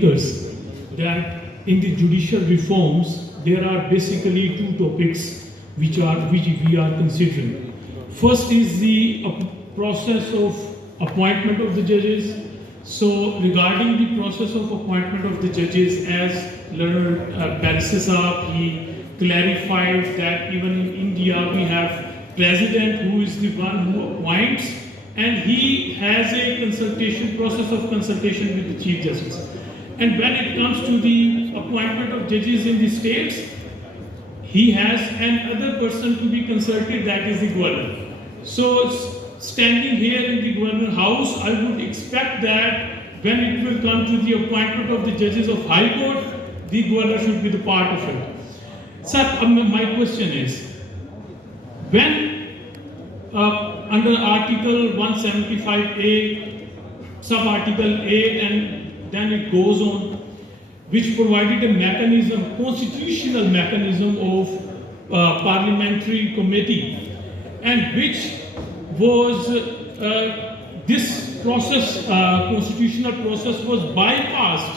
Because that in the judicial reforms there are basically two topics which we are considering. First is the process of appointment of the judges. So regarding the process of appointment of the judges, as learned Barrister Saab, he clarified that even in India we have president who is the one who appoints, and he has a process of consultation with the chief justice. And when it comes to the appointment of judges in the states, he has another person to be consulted, that is the governor. So standing here in the governor house, I would expect that when it will come to the appointment of the judges of High Court, the governor should be the part of it. Sir, my question is, when under Article 175A, sub-article 8, and then it goes on, which provided a mechanism, constitutional mechanism of parliamentary committee, and which was this process, constitutional process was bypassed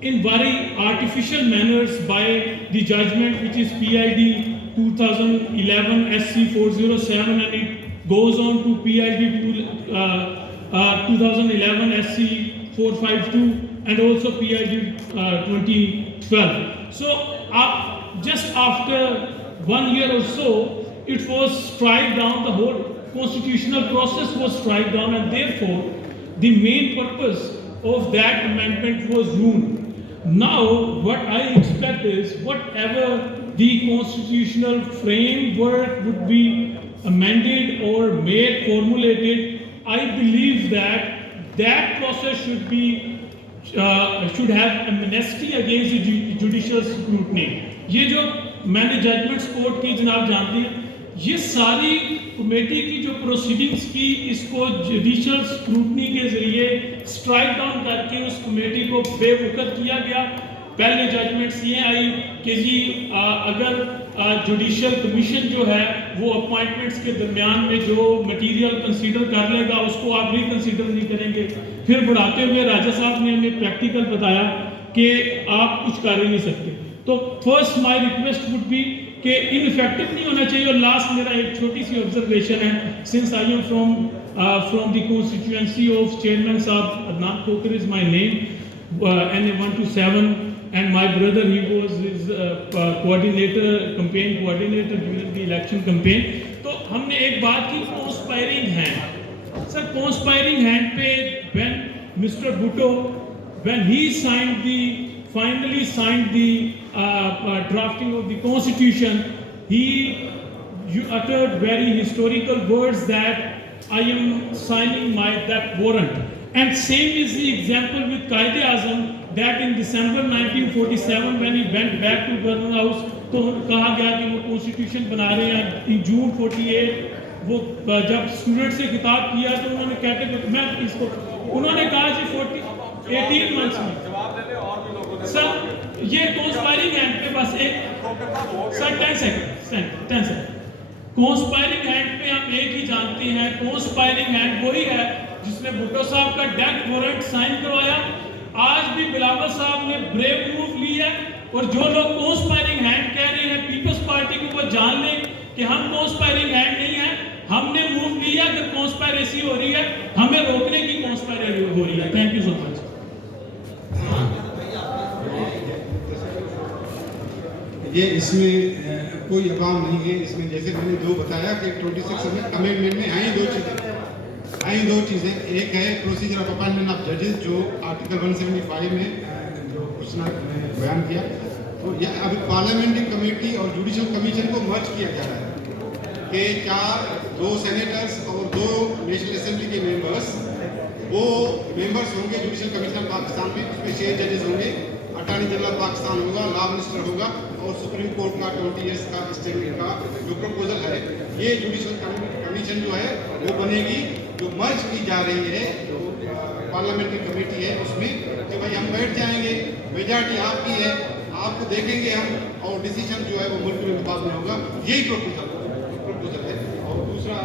in very artificial manners by the judgment which is PID 2011 SC 407, and it goes on to PID 2011 SC 452 and also PID 2012. So just after 1 year or so, it was struck down, the whole constitutional process was struck down, and therefore the main purpose of that amendment was ruined. Now what I expect is, whatever the constitutional framework would be amended or made, formulated, I believe that process should have amnesty against the judicial scrutiny. ये जो मैंने judgements court की जनाब जानती हैं, ये सारी कमेटी की जो प्रोसीडिंग्स की, इसको जुडिशियल स्क्रूटनी के जरिए स्ट्राइक डाउन करके उस कमेटी को बेवकूफ़ किया गया। पहले जजमेंट्स ये आई कि जी अगर जुडिशियल कमीशन जो है वो अपॉइंटमेंट्स के दरमियान में जो मटेरियल कंसीडर कर लेगा उसको आप भी कंसीडर नहीं करेंगे। फिर बढ़ाते हुए राजा साहब ने हमें प्रैक्टिकल बताया कि आप कुछ कर ही नहीं सकते। तो first my request would be कि इनफेक्टिव नहीं होना चाहिए। और लास्ट मेरा एक छोटी सी ऑब्जर्वेशन है, since I am from the constituency of chairman साहब Adnan Khokhar is my name, NA 127, and my brother, he was his campaign coordinator during the election campaign. तो हमने एक बात की, conspiring hand. Sir, conspiring hand पे when Mr. Bhutto, when he finally signed the drafting of the constitution, he uttered very historical words that I am signing that warrant. And same is the example with Quaid-e-Azam, that in December 1947 when he went back to Governor House, तो कहा गया कि वो कॉन्स्टिट्यूशन बना रहे हैं। इन जून 48 वो जब स्टूडेंट से खिताब किया तो उन्होंने उन्होंने कहा जी 18 मंथ्स में। सर ये कॉन्स्पायरिंग हैंड पे बस एक सर 10 सेकंड कॉन्स्पायरिंग हैंड पे हम एक ही जानते हैं, कॉन्स्पायरिंग हैंड वही है जिसने भुट्टो साहब का डेथ वारंट साइन करवाया। आज भी बिलावल साहब ने ब्रेव मूव लिया, और जो लोग कॉन्स्पायरिंग हैंड कह रहे हैं पीपल्स पार्टी को, वो जान लें कि हम कॉन्स्पायरिंग हैंड नहीं है। हमने मूव लिया, अगर कॉन्स्पायरेसी हो रही है हमें रोकने की कॉन्स्पायरेसी हो रही है। Thank you so much. ये इसमें कोई अवाम नहीं है। इसमें जैसे मैंने दो बताया कि 26 अमेंडमेंट में आई दो चीज़ें। एक है प्रोसीजर ऑफ अपॉइंटमेंट ऑफ जजेस, जो आर्टिकल 175 में जो क्वेश्चन ने बयान किया। तो यह अब पार्लियामेंट्री कमेटी और जुडिशल कमीशन को मर्ज किया जा रहा है कि 2 सेनेटर्स और 2 नेशनल असेंबली के मेंबर्स वो मेंबर्स होंगे जुडिशल कमीशन पाकिस्तान में। उसमें 6 जजेस होंगे, अटॉर्नी जनरल पाकिस्तान होगा, लॉ मिनिस्टर होगा, और सुप्रीम कोर्ट का 20 ईयर्स का स्टैंडिंग का जो प्रपोजल है, ये जुडिशल कमीशन जो है वो बनेगी, जो मर्ज की जा रही है जो पार्लियामेंट्री कमेटी है उसमें, कि भाई हम बैठ जाएंगे, मेजॉरिटी आपकी है, आपको देखेंगे हम, और डिसीजन जो है वो मुल्क में मुताबिक होगा। यही प्रपोजल है। और दूसरा